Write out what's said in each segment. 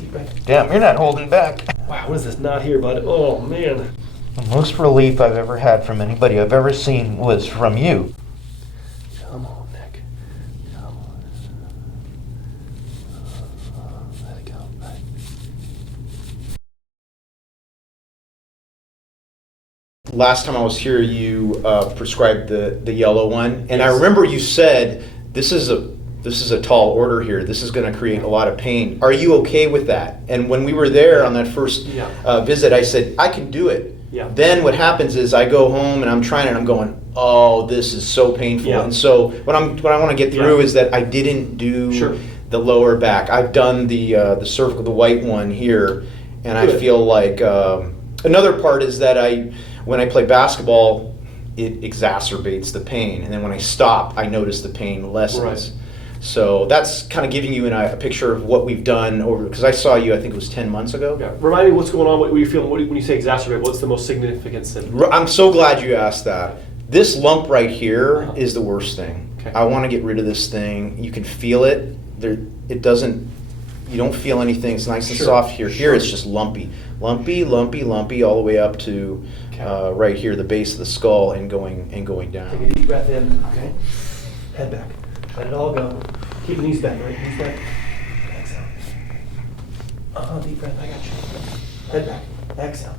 deep breath. Damn, you're not holding back. Wow, what is this knot here, bud? Oh, man. The most relief I've ever had from anybody I've ever seen was from you. Come on, Nick. Come on. Let it go. Right. Last time I was here, you prescribed the yellow one, and I remember you said this is a tall order here. This is going to create a lot of pain. Are you okay with that? And when we were there on that first visit, I said I can do it. Yeah. Then what happens is I go home and I'm trying it. And I'm going, oh, this is so painful. Yeah. And so what I want to get through is that I didn't do the lower back. I've done the cervical, the white one here, and I feel like another part is that when I play basketball, it exacerbates the pain, and then when I stop, I notice the pain lessens. Right. So that's kind of giving you a picture of what we've done over, because I saw you, I think it was 10 months ago. Yeah. Remind me what's going on, what you feel when you say exacerbate, what's the most significant symptom? I'm so glad you asked that. This lump right here is the worst thing. Okay. I want to get rid of this thing. You can feel it. It doesn't, you don't feel anything. It's nice and soft here. Here it's just lumpy. Lumpy, lumpy, lumpy, all the way up to right here, the base of the skull, and going down. Take a deep breath in, okay? Head back. Let it all go. Keep the knees bent, right? Knees bent. Exhale. Deep breath, I got you. Head back. Exhale.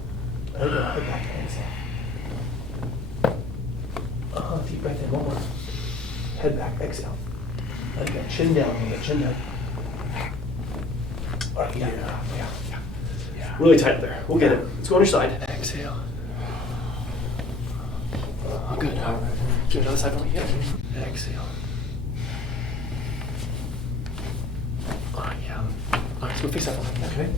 Let it go. Head back. Exhale. Deep breath in. One more. Head back. Exhale. Let it go. Chin down. Chin down. All right, yeah. Really tight up there. We'll get it. Let's go on your side. Exhale. Good. Do another side for me. Yeah. Exhale. Yeah. All right, so we'll fix that one. Okay.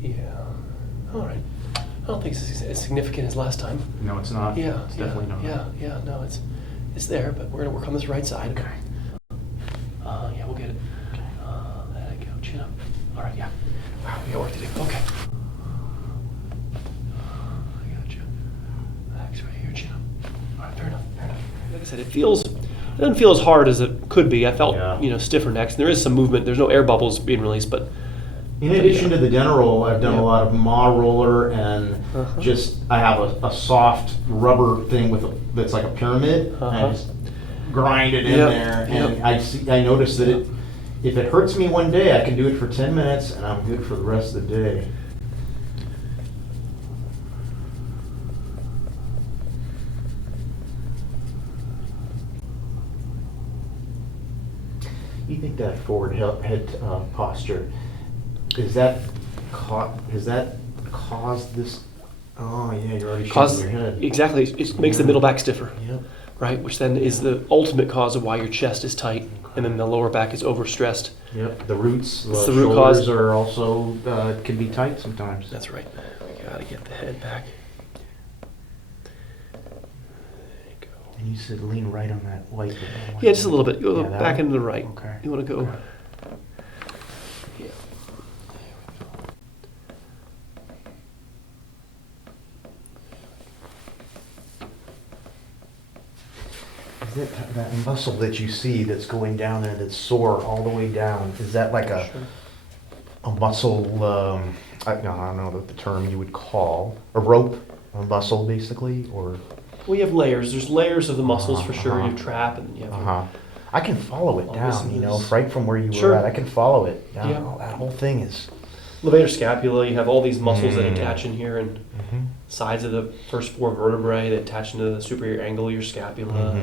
Yeah. All right. I don't think it's as significant as last time. No, it's not. Yeah. It's definitely not. Yeah. No, it's there, but we're gonna work on this right side. Okay. Yeah, we'll get it. Let it go. Chin up. All right. Yeah. Wow, we got work to do. Okay. I got you. Relax right here. Chin up. All right. Fair enough. Like I said, it doesn't feel as hard as it could be. I felt, stiffer necks. There is some movement. There's no air bubbles being released, but. In addition to the dental roll, I've done a lot of maw roller and I have a soft rubber thing that's like a pyramid. And I just grind it in there, and I noticed that if it hurts me one day, I can do it for 10 minutes, and I'm good for the rest of the day. You think that forward head posture, has that caused this? Oh yeah, you're already shaking your head. Exactly, it makes the middle back stiffer, right? Which then is the ultimate cause of why your chest is tight, and then the lower back is overstressed. Yep, the roots, the root cause. Shoulders are also can be tight sometimes. That's right. We gotta get the head back. And you said lean right on that white. Yeah, just a little bit. Go back one? into the right. Okay. You want to go. Okay. Yeah. Is it that muscle that you see that's going down there that's sore all the way down? Is that like a muscle? I don't know the term you would call a rope, a muscle basically, or. We have layers. There's layers of the muscles for sure. You trap and you have. I can follow it down, right from where you were at. I can follow it down. Yeah. That whole thing is. Levator scapula, you have all these muscles that attach in here and sides of the first 4 vertebrae that attach into the superior angle of your scapula.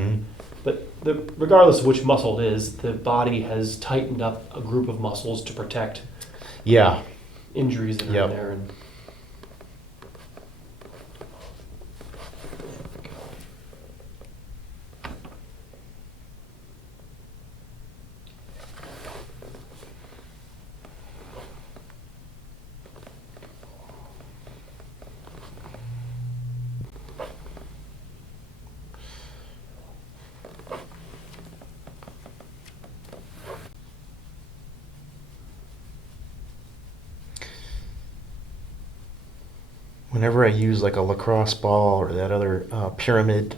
But regardless of which muscle it is, the body has tightened up a group of muscles to protect injuries that are in there. And whenever I use like a lacrosse ball or that other pyramid,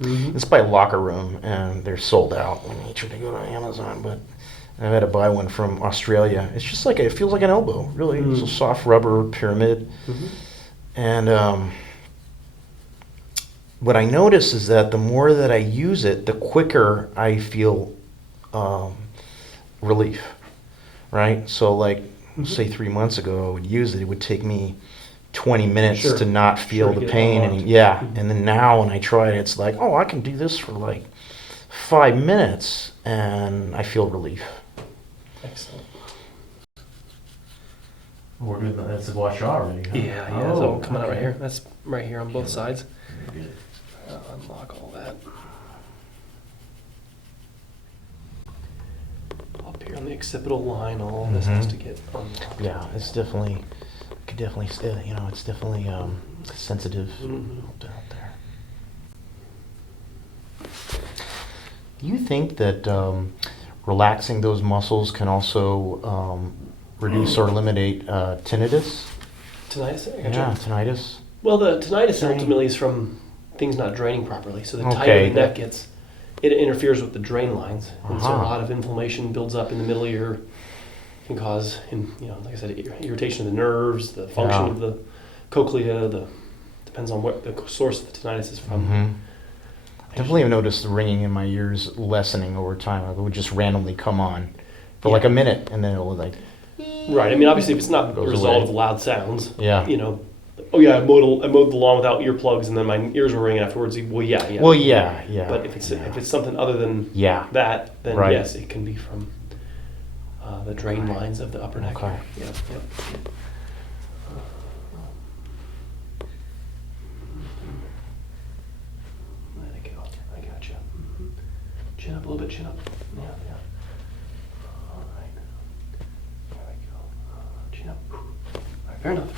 Mhm. it's by Locker Room, and they're sold out. I need you to go to Amazon, but I've had to buy one from Australia. It's just like, it feels like an elbow, really. It's a soft rubber pyramid. Mhm. And what I notice is that the more that I use it, the quicker I feel relief, right? So like, say 3 months ago, I would use it. It would take me 20 minutes Sure. to not feel Sure, the get it pain. unlocked. And yeah, Mhm. and then now when I try it, it's like, oh, I can do this for like 5 minutes, and I feel relief. Excellent. We're good. That's a wash already. Yeah, it's all coming out right here. That's right here on both sides. I'll unlock all that. Up here on the occipital line, all this has to get unlocked. Yeah, it's definitely, could definitely, it's definitely sensitive Mhm. out there. Do you think that relaxing those muscles can also reduce or eliminate tinnitus? Tinnitus? I gotcha. Yeah, tinnitus. Well, the tinnitus Draining. ultimately is from things not draining properly. So the tighter Okay, the neck gets, it interferes with the drain lines, and so a Uh-huh. lot of inflammation builds up in the middle ear. Can cause, like I said, irritation of the nerves, the function Yeah. of the cochlea. Depends on what the source of the tinnitus is from. Mm-hmm. Definitely have noticed the ringing in my ears lessening over time. It would just randomly come on for like a minute, and then it would like. Right. I mean, obviously, if it's not a Goes result away. of loud sounds, Yeah. Oh yeah, I mowed the lawn without earplugs, and then my ears were ringing afterwards. Well, yeah. Well, yeah. But if it's something other than Yeah. that, then Right. yes, it can be from the drain lines of the upper neck. Okay. Yep. There you go. I got you. Chin up a little bit. Chin up. Yeah. All right. There we go. Chin up. All right. Fair enough.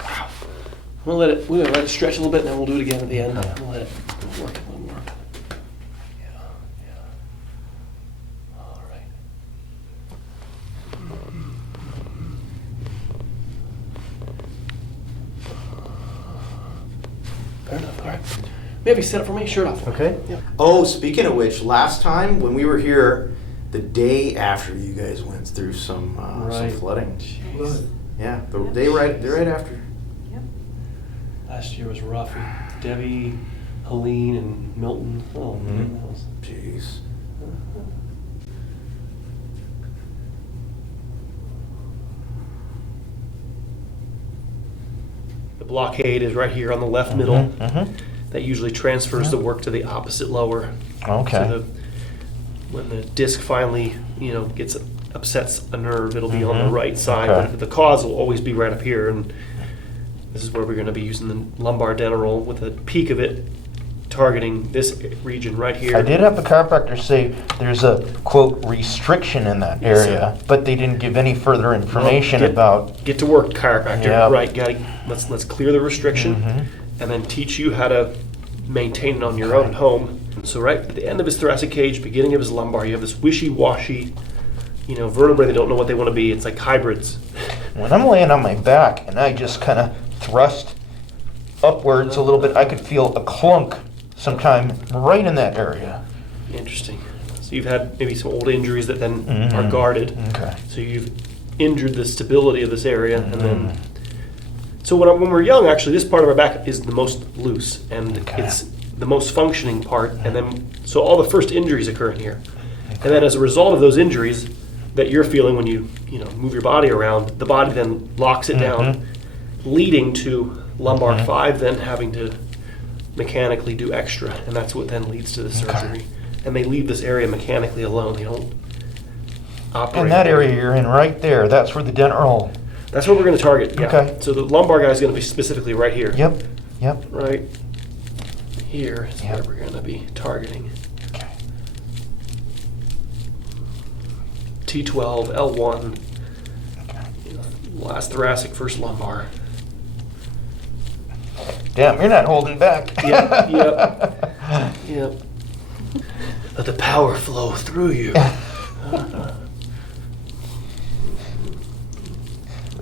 Wow. We're gonna let it stretch a little bit, and then we'll do it again at the end. We'll let it work a little more. Yeah. All right. Fair enough. All right. Maybe set up for me. Shirt off. Okay. Yeah. Oh, speaking of which, last time when we were here, the day after you guys went through some Right. flooding. Jeez. Yeah, the day right after. Last year was rough. Debbie, Helene, and Milton. Oh man, that was. Jeez. The blockade is right here on the left middle. Mm-hmm. That usually transfers the work to the opposite lower. Okay. So when the disc finally, gets upsets a nerve, it'll be on the right side. Okay. But the cause will always be right up here, and this is where we're going to be using the lumbar dental roll with the peak of it targeting this region right here. I did have a chiropractor say there's a, quote, restriction in that Yes, area, but they didn't give any further information Get- about. Get to work, chiropractor. Yeah. Right. Let's clear the restriction, Mhm. and then teach you how to maintain it on your own at home. So right at the end of his thoracic cage, beginning of his lumbar, you have this wishy-washy, vertebrae that don't know what they want to be. It's like hybrids. When I'm laying on my back and I just kind of thrust upwards a little bit, I could feel a clunk sometime right in that area. Interesting. So you've had maybe some old injuries that then Mhm. are guarded. Okay. So you've injured the stability of this area, and then. Mhm. So when we're young, actually, this part of our back is the most loose, and Okay. it's the most functioning part. And then, so all the first injuries occur in here, and then as a result of those injuries that you're feeling when you move your body around, the body then locks it down, leading to lumbar 5 then having to mechanically do extra, and that's what then leads to the surgery. And they leave this area mechanically alone. They don't operate. And that area you're in right there, that's where the dental. That's what we're going to target. Yeah. Okay. So the lumbar guy is going to be specifically right here. Yep. Right here is Yep. where we're going to be targeting. Okay. T12, L1, last thoracic, first lumbar. Damn, you're not holding back. Yep. Let the power flow through you.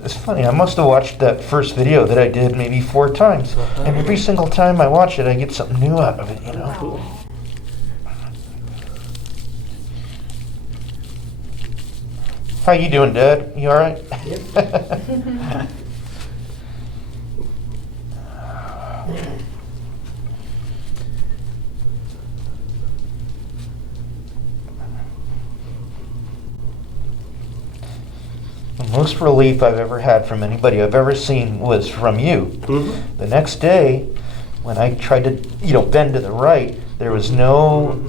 It's funny, I must have watched that first video that I did maybe 4 times. And every single time I watch it, I get something new out of it, you know? Cool. How you doing, Dad? You all right? The most relief I've ever had from anybody I've ever seen was from you. Mm-hmm. The next day, when I tried to, bend to the right, there was no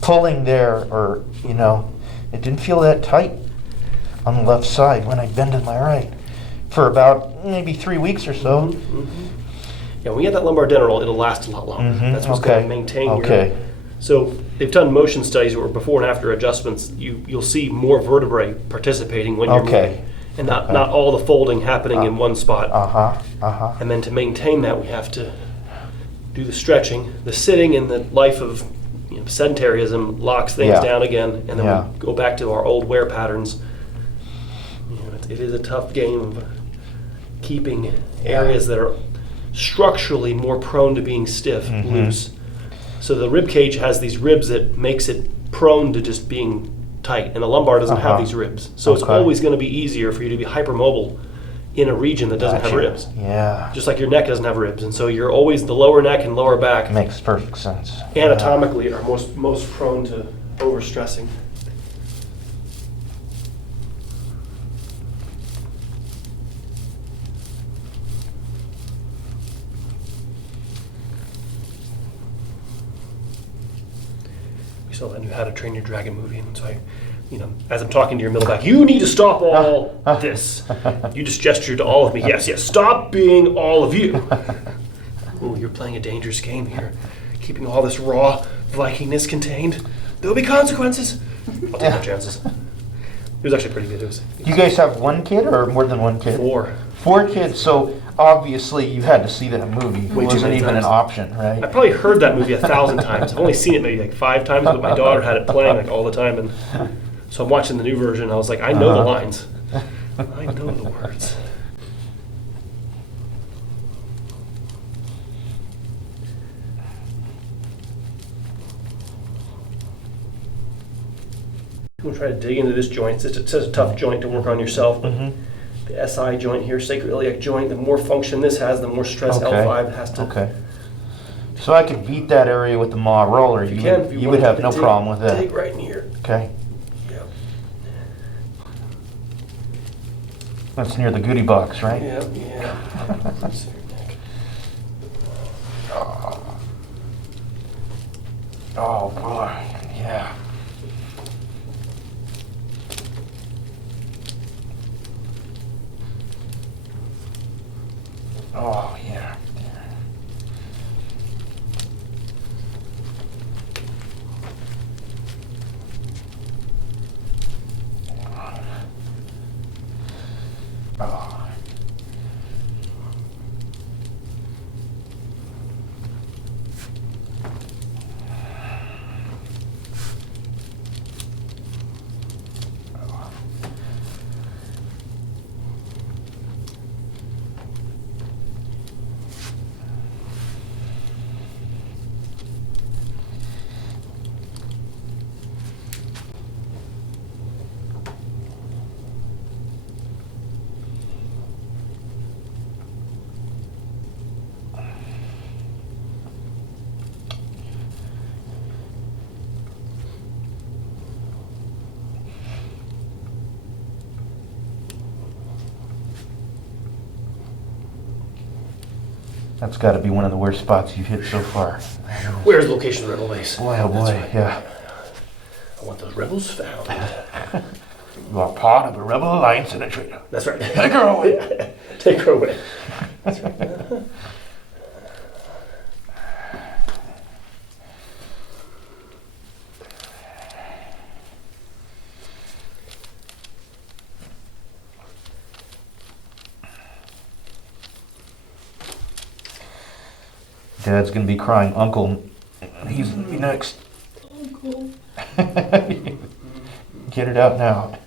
pulling there, or, it didn't feel that tight on the left side when I bend to my right for about maybe 3 weeks or so. Mm-hmm. Mm-hmm. Yeah, when you have that lumbar dental roll, it'll last a lot longer. Mhm. That's what's Okay. going to maintain Okay. So they've done motion studies where before and after adjustments, you'll see more vertebrae participating when you're Okay. moving, and not all the folding happening in one spot. Uh-huh. And then to maintain that, we have to do the stretching. The sitting in the life of sedentarism locks things Yeah. down again, and then Yeah. we go back to our old wear patterns. It is a tough game of keeping areas that are structurally more prone to being stiff, Mhm. loose. So the rib cage has these ribs that makes it prone to just being tight, and the lumbar doesn't have these ribs. So it's Okay. always going to be easier for you to be hypermobile in a region that doesn't have Gotcha. ribs. Yeah. Just like your neck doesn't have ribs, and so you're always the lower neck and lower back Makes perfect sense. anatomically are most prone to overstressing. We saw that new How to Train Your Dragon movie, and so as I'm talking to your middle back, you need to stop all this. You just gestured to all of me. Yes, stop being all of you. Oh, you're playing a dangerous game here. Keeping all this raw Vikingness contained. There'll be consequences. I'll take my chances. It was actually pretty good. It was You guys have one kid or more than one kid? 4. 4 kids, so obviously you had to see that movie. It Way too wasn't many even an times. option, I right? probably heard that movie 1,000 times. I've only seen it maybe like 5 times, but my daughter had it playing like all the time, and so I'm watching the new version. I was like, I know the lines. I know the words. We'll try to dig into this joint. It's a tough joint to work on yourself, but the SI joint here, sacroiliac joint, the more function this has, the more stress Okay. L5 has to. Okay. So I could beat that area with the maw roller. You If would, you would have no dig- problem with that. Dig right in here. Okay. Yep. That's near the goodie box, right? Yeah. That's your neck. Oh boy, yeah. Oh yeah. Oh. That's got to be one of the worst spots you've hit so far. Where's the location of the rebel base? Boy, oh boy, That's right. yeah. I want those rebels found. You are part of a rebel alliance and a traitor. That's right. Take her away. Take her away. That's right. Dad's gonna be crying, Uncle. He's gonna be next. Uncle. Get it out now.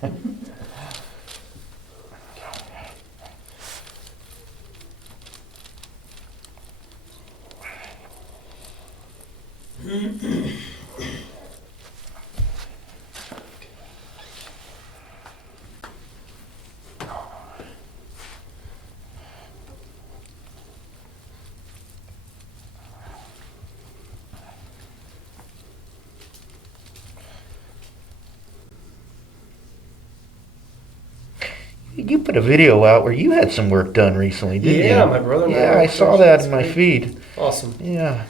you put a video out where you had some work done recently, didn't you? Yeah, my brother and I. Yeah, I saw that in my feed. Awesome. Yeah.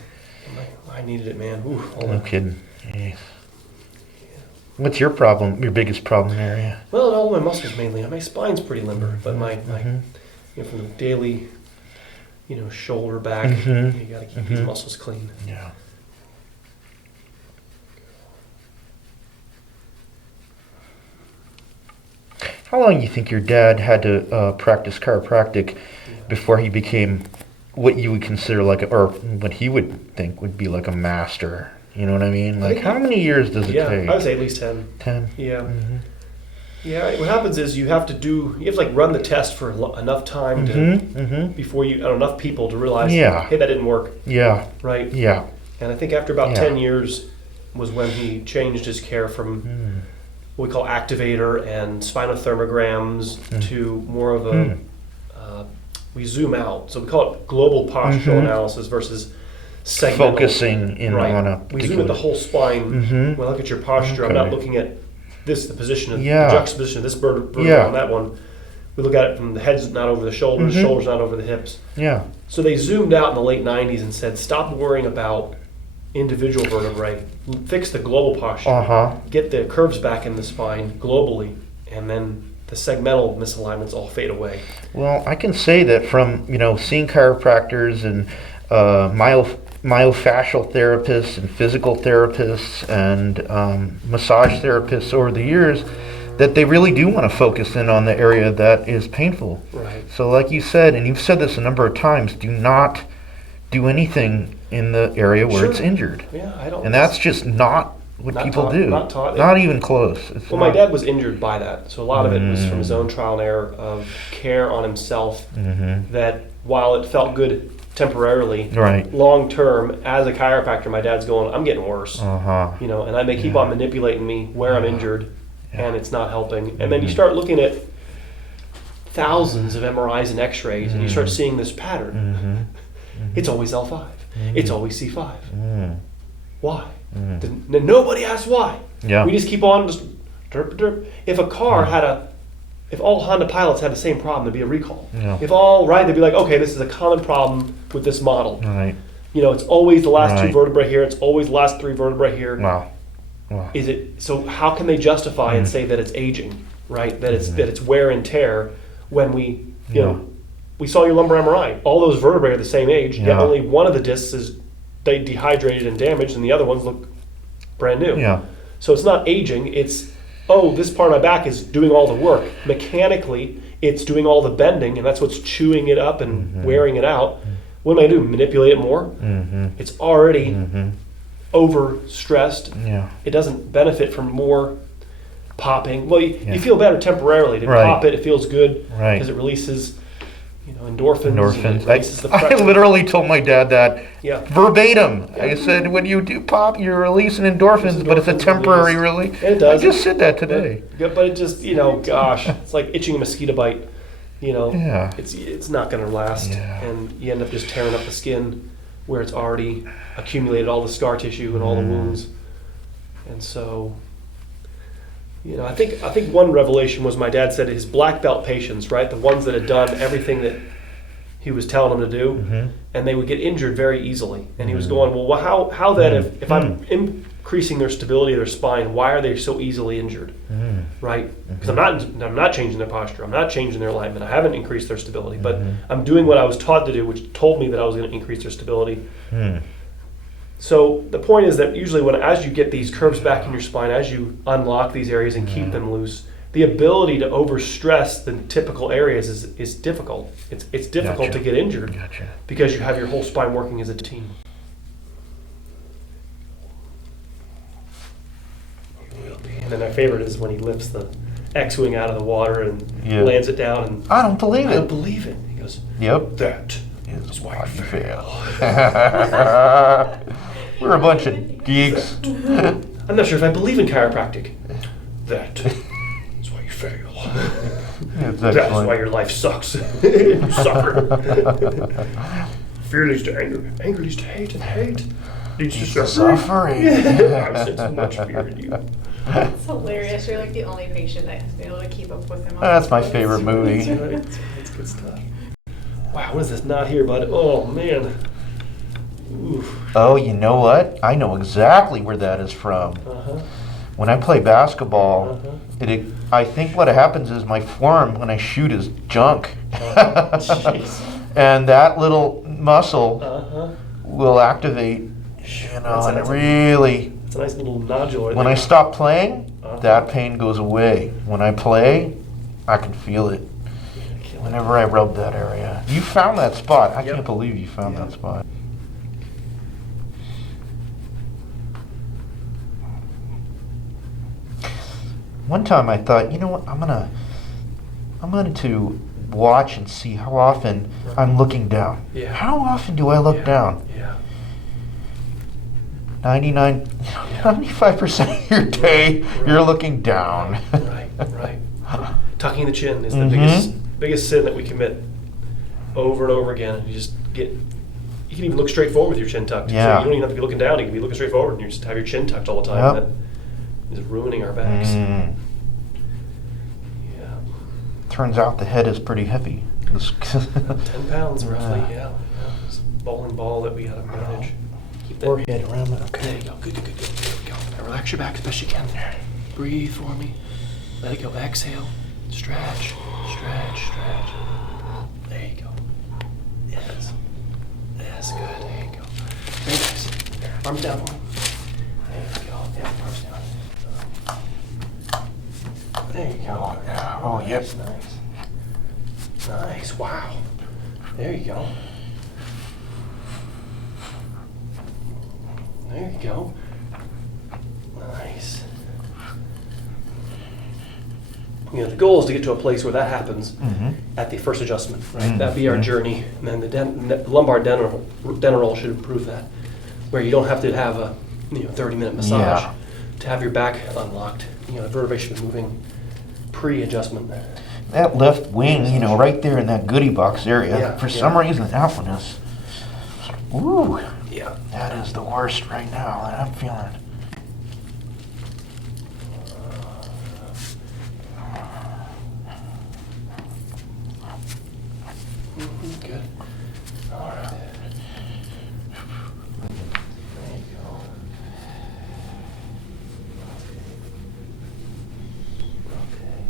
I needed it, man. Ooh, No kidding. Yeah. What's your problem? Your biggest problem area? Well, all my muscles mainly. My spine's pretty limber, but my Mhm. from the daily, shoulder back, Mhm. you got to keep these Mhm. muscles clean. Yeah. How long do you think your dad had to practice chiropractic before he became what you would consider or what he would think would be like a master? You know what I mean? Like, how many years does it take? I would say at least 10. 10? Yeah. Mm-hmm. Yeah, what happens is you have to like run the test for enough time to Mm-hmm. before enough people to realize, Yeah. hey, that didn't work, Yeah. right? Yeah. And I think after about Yeah. 10 years was when he changed his care from Mm. what we call activator and spinothermograms to more of a, we zoom out. So we call it global postural analysis versus segmental. Focusing in Right. on a We particular... zoom at the whole spine. Mhm. When I look at your posture, I'm not Okay. looking at the position of Yeah. the juxtaposition of this vertebra Yeah. on that one. We look at it from the head's not over the shoulders, Mhm. shoulders not over the hips. Yeah. So they zoomed out in the late 90s and said, stop worrying about individual vertebrae, fix the global posture, Uh-huh. get the curves back in the spine globally, and then the segmental misalignments all fade away. Well, I can say that from, seeing chiropractors and myofascial therapists and physical therapists and massage therapists over the years, that they really do want to focus in on the area that is painful. Right. So like you said, and you've said this a number of times, do not do anything in the area where Sure. it's injured. Yeah, I don't. And that's just not what Not people taught- do. not taught. Not even close. It's Well, my not. dad was injured by that, so a lot of it was from his own trial and error of care on himself. Mhm. That while it felt good temporarily, Right. long term, as a chiropractor, my dad's going, I'm getting worse. Uh-huh. And I may keep Yeah. on manipulating me where I'm injured, Yeah. and it's not helping. And then you Mhm. start looking at thousands of MRIs and X-rays, and you start seeing this pattern. Mm-hmm. It's always L5. It's always C5. Mm. Why? Mm. Then nobody asks why. Yeah. We just keep on just derp derp. If a car if all Honda pilots had the same problem, there'd be a recall. Yeah. If all right, they'd be like, okay, this is a common problem with this model. Right. It's always the last two Right. vertebrae here. It's always the last three vertebrae here. Wow. Wow. Is it so? How can they justify and say that it's aging, right? That it's wear and tear when we we saw your lumbar MRI. All those vertebrae are the same age. Yet Yeah. only one of the discs is dehydrated and damaged, and the other ones look brand new. Yeah. So it's not aging. It's this part of my back is doing all the work mechanically. It's doing all the bending, and that's what's chewing it up and wearing it out. What am I doing? Manipulate it more? Mm-hmm. It's already Mm-hmm. overstressed. Yeah. It doesn't benefit from more popping. Well, Yeah. you feel better temporarily to Right. pop it. It feels good Right. because it releases, endorphins. And Endorphins. it releases the I pressure. literally told my dad that Yeah. verbatim. Yeah. I said, when you do pop, you're releasing endorphins, but it's a Endorphins temporary release. release. And it does. I just said that today. But it just, gosh, it's like itching a mosquito bite. Yeah. It's not going to last, Yeah. and you end up just tearing up the skin where it's already accumulated all the scar tissue and all the wounds. And so, I think one revelation was my dad said his black belt patients, right, the ones that had done everything that he was telling them to do, Mm-hmm. and they would get injured very easily. And he was going, well, how then if I'm increasing their stability of their spine, why are they so easily injured? Mm. Right? Because I'm not changing their posture. I'm not changing their alignment. I haven't increased their stability, but I'm doing what I was taught to do, which told me that I was going to increase their stability. Mm. So the point is that usually as you get these curves back in your spine, as you unlock these areas and keep them loose, the ability to overstress the typical areas is difficult. It's difficult Gotcha. to get injured Gotcha. because you have your whole spine working as a team. And then my favorite is when he lifts the X-wing out of the water and Yeah. lands it down, and I don't believe I don't it. believe it. He goes, Yep. that Is why why you you fail. fail. We're a bunch of geeks. I'm not sure if I believe in chiropractic. That is why you fail. That's That's why excellent. your life sucks. You sucker. Fear leads to anger. Anger leads to hate, and hate leads to suffering. Suffering. I sense so much fear in you. It's hilarious. You're like the only patient that has been able to keep up with him. That's my favorite movie. That's good stuff. Wow, what is this knot here, bud? Oh, man. Oof. Oh, you know what? I know exactly where that is from. Uh-huh. When I play basketball, Uh-huh. I think what happens is my forearm when I shoot is junk. Jeez. And that little muscle Uh-huh. will activate, and it really, It's a nice little nodule. when I stop playing, Uh-huh. that pain goes away. When I play, I can feel it. Whenever I rub that area. You found that spot. I Yep. can't believe you found Yep. that spot. One time I thought, you know what, I'm going to watch and see how often I'm looking down. Yeah. How often do I look Yeah. down? Yeah. 95% of your day, you're looking down. Right. Tucking the chin is the Mhm. biggest sin that we commit over and over again. You just get. You can even look straight forward with your chin tucked. Yeah. So you don't even have to be looking down. You can be looking straight forward, and you just have your chin tucked all the time. Yep. That is ruining our backs. Mm. Yeah. Turns out the head is pretty heavy. 10 pounds roughly. Yeah. Yeah. It's a bowling ball that we gotta manage. Keep that. Forehead around it. There you go. Good. There we go. Now relax your back as best you can. Breathe for me. Let it go. Exhale. Stretch. There you go. Yes. Good. There you go. Very nice. Arms down for me. There you go. Yeah, arms down. There you go. Oh, yep. Nice. Wow. There you go. There you go. Nice. The goal is to get to a place where that happens at the first adjustment, right? That'd be our journey. And then the lumbar dental roll should improve that, where you don't have to have a 30-minute massage to have your back unlocked. The vertebrae should be moving pre-adjustment. That left wing, right there in that goodie box area, Yeah, for yeah. some reason that one is, ooh, Yeah. that is the worst right now that I'm feeling. Good. All right. There you go. Okay.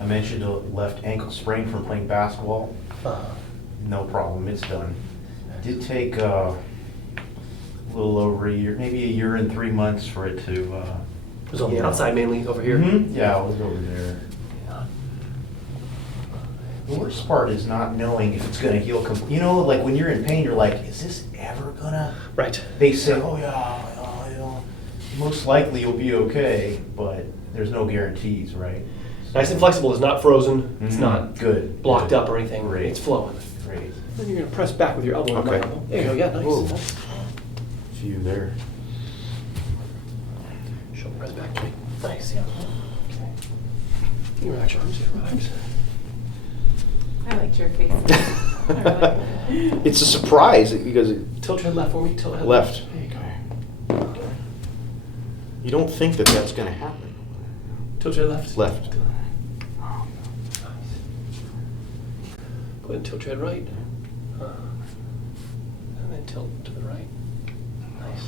I mentioned a left ankle sprain from playing basketball. No problem, it's done. Did take a little over a year, maybe a year and 3 months for it to. It was on the outside mainly over here. Yeah, it was over there. The worst part is not knowing if it's gonna heal like when you're in pain, you're like, is this ever gonna? Right. They say, oh yeah, most likely you'll be okay, but there's no guarantees, right? Nice and flexible. It's not frozen. It's not Good. blocked good. up or anything. Great. It's flowing. Great. Then you're going to press back with your elbow. and my Okay. elbow. There you go. Yeah, nice. Whoa. Nice. Few there. Shoulder press back to me. Nice. Yeah. Okay. You relax your arms. Yeah, relax. I liked your face. I really liked it. It's a surprise because Tilt your head left for me. Tilt head Left. There you go. you don't think that that's gonna happen. Tilt your head left. Left. Go ahead and tilt your head right. And then tilt to the right. Nice.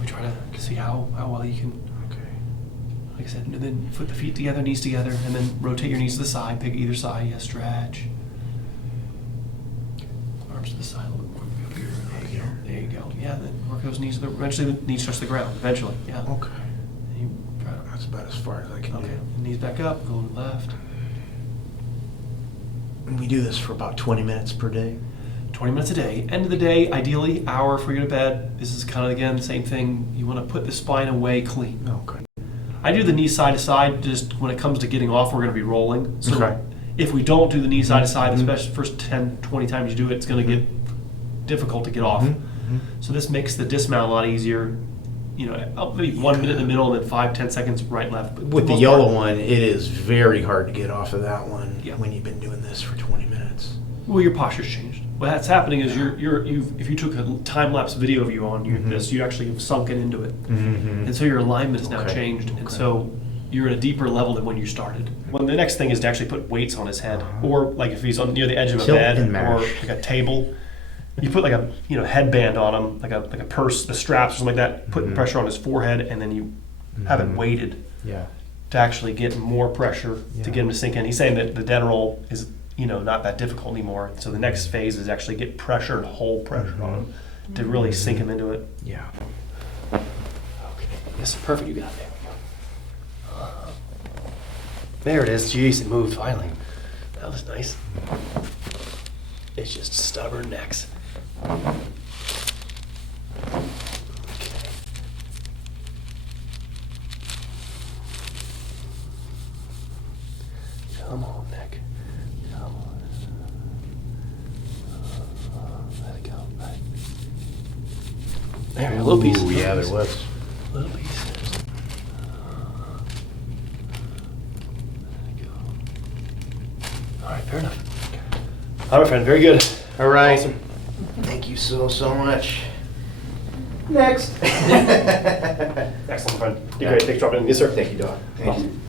We try to see how well you can, like I said, and then put the feet together, knees together, and then rotate your knees to the side, pick either side, yeah, stretch. Arms to the side a little bit more. There you go. Yeah, then work those knees, eventually the knees touch the ground, eventually, yeah. Okay. And you try to, That's about as far as I can okay, knees back up, go left. And we do this for about 20 minutes per day. 20 minutes a day. End of the day, ideally, hour before you go to bed. This is kind of, again, the same thing. You want to put the spine away clean. Okay. I do the knee side to side just when it comes to getting off, we're going to be rolling. So Okay. if we don't do the knee side to side, Mhm. especially the first 10, 20 times you do it, it's going to get difficult to get off. Mhm. So this makes the dismount a lot easier. You know, maybe 1 minute in the middle and then 5-10 seconds right, left. But for With the most yellow part- one, it is very hard to get off of that one Yeah. when you've been doing this for 20 minutes. Well, your posture's changed. What's happening is if you took a time-lapse video of you on this, you actually have sunken into it. And so your alignment is now Okay. changed. And Okay. so you're at a deeper level than when you started. Well, the next thing is to actually put weights on his head. Or like if he's on near the edge of a Tilt bed and or mash. like a table, you put like a headband on him, like a purse, the straps or something like that, putting pressure on his forehead, and then you have it weighted Yeah. to actually get more pressure to get him to sink in. He's saying that the den roll is, not that difficult anymore. So the next phase is actually get pressure and hold pressure on him to really sink him into it. Yeah. Okay. Yes, perfect. You got it. There it is. Jeez, it moved finally. That was nice. It's just stubborn necks. Okay. Come on, neck. Come on. Let it go. Right. There, a little piece. Ooh, yeah, little there piece. was. Little piece. There we go. All right, fair enough. All right, friend, very good. All right. Awesome. Thank you so much. Next. Excellent, friend. You're great. Thanks for dropping in. Yes, sir. Thank you, Doc. Awesome.